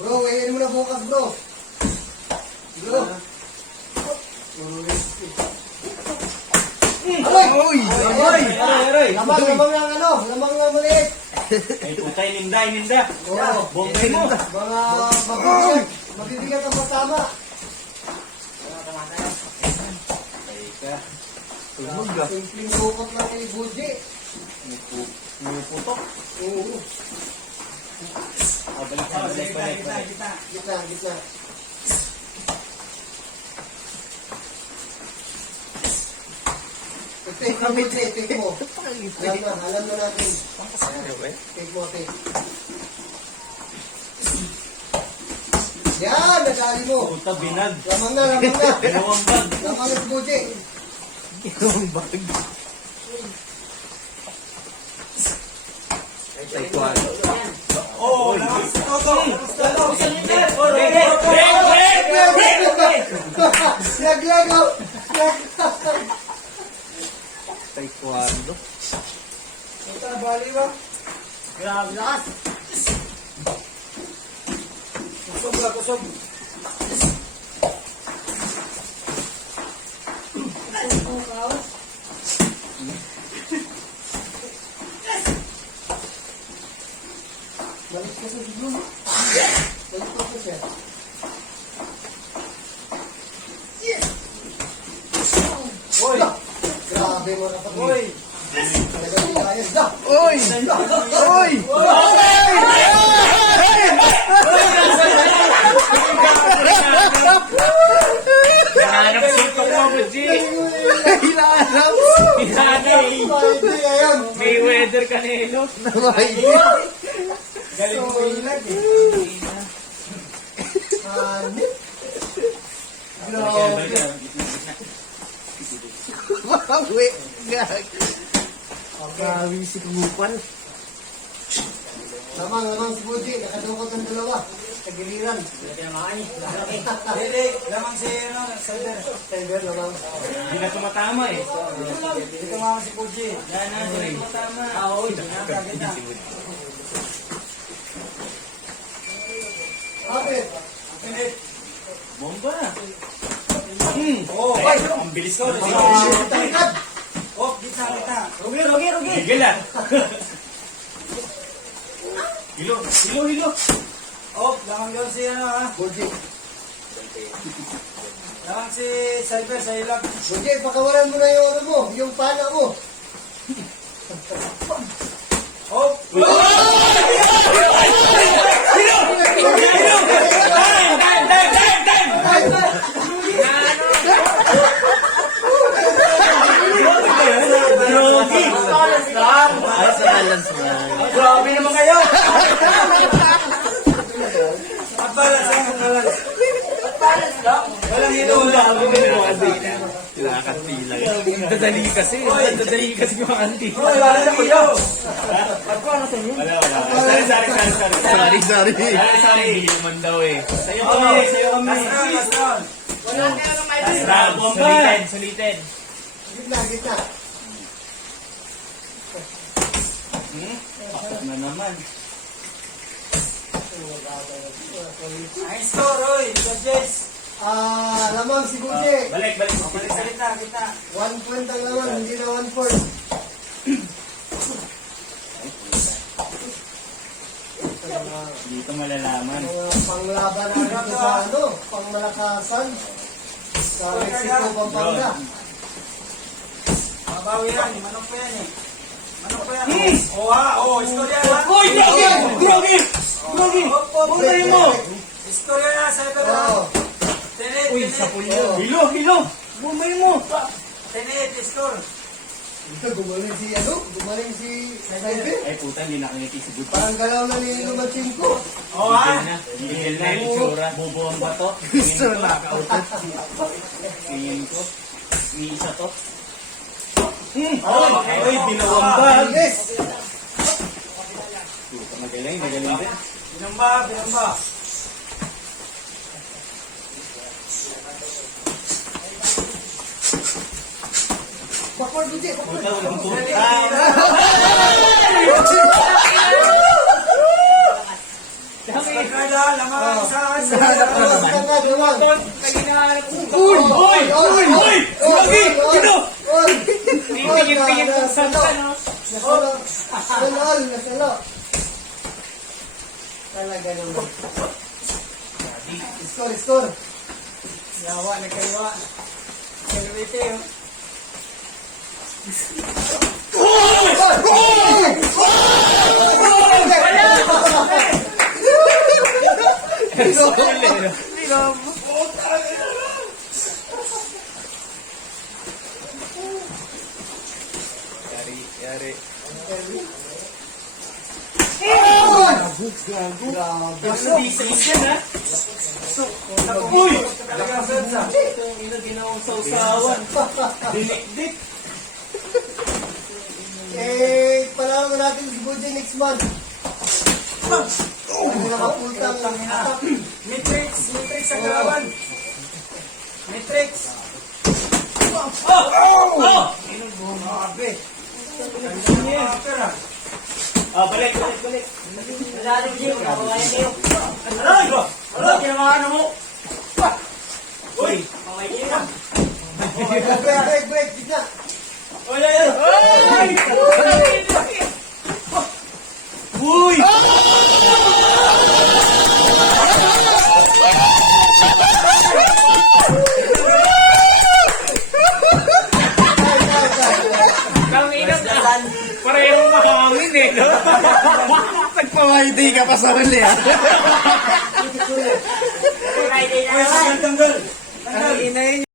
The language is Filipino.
Bro, iyan mo na bukas, bro. Bro. Aray! Aray! Aray! Lamang ng ano, lamang ng maliit. Ay, putay, ninda. Oo. Bongkay mo. Mga mabibigat ang matama. Ay ka. Tulog ka. Simpleng bukot lang kay Buji. May putok. Oo. Balik. Gitna. Take mo, take mo. Alam na natin. Take mo, take. Yan, nadali mo. Puta, binag. Lamang na. Dalawang bag. Lamang na si Buji. Yung bag. Oh, Laglag, oh. Taekwondo. Ito, bali ba? Grabe lakas. Kusog. Balik ka sa biglo, no? Balik ka siya. Oy! Grabe mo na pag- Oy! Talagang ayos na. Oy! Oy! Hanap suntok mo, Buji. Hilanap! Pwede, ayan. May weather kanelo. Galing mo ilag eh. Hanip. Grabe. Mawi! Gag! Grabe si Kupan. Lamang si Buji. Nakadukot ng dalawa. Sa giliran. Dili, lamang si Cyber. Cyber, lamang. Hindi na tumatama eh. Hindi tumama si Puji. Yan na, hindi na tumatama. Oo, hindi na. Bakit? Bomba na. Oh, Ay! ang bilis ko. Tangkad! Oh, kita. Rugi. Higil ah. Hilo. Oh, lamang yun si ano ha. Buji. Lamang si Cyber sa ilag. Buji, pakawalan mo na yung ano mo. Yung pala mo. Oh! Ayos na balance mo. Grabe naman kayo! Ang balance lang. Walang hilo. Nakakatila. Dadali kasi. Dadali kasi yung auntie. Hoy, wala na kayo! Wala. Sorry. Sorry. Hindi naman daw eh. Sayo kami. Last round. Last round. Sulitin. Gitna. Pasok na naman. Ay, score, Roy. Judges. Lamang si Buji. Balik. Salita. 1 point ang laman, hindi na 1-4. Dito malalaman. Mga panglaban natin sa ano, pangmalakasan. Sa Mexico, Pampanga. Mabawi yan. Manok pa yan eh. Score yan ha. Uy! Grabe! Bumay mo! Score yan ha. Cyber ha. Oo. Uy, sa pulyo. Hilo. Bumay mo. Tenit, score. Gumaling si Cyber. Ay puta, hindi nakangiti si Good. Parang galaw na ni Lumatsin ko. Oo ha. Higil na yung itsura. Bobo ang bato. Gusto na nakautot. Tingin ko. May isa to. Ay, binawang ba? Bilis! Magaling din. Binamba. Backward, Buji! Puta, walang puta. Uy! Lagi! Kino? Tingin-tingin kung saan ka, no? Nasalo. Talaga naman. Score. Yawa, nagkaliwa. Celebrate yun. Yari. Bis yan, ha? Uy! Itong ina ginawang sausawan. Dinik-dik. Palawan natin si Buday next month. Ano nakaputang atap. Matrix sa kalaban. Matrix. Grabe. Balik. Malalim siya, kababayan niyo. Ano, kinamahan mo? Uy, kamay niyo. Break, gitna. Uy! Kang ina ka. Parehong makangin eh, no? Nagpawayday ka pa sa huli ah. Friday na naman. Ang inay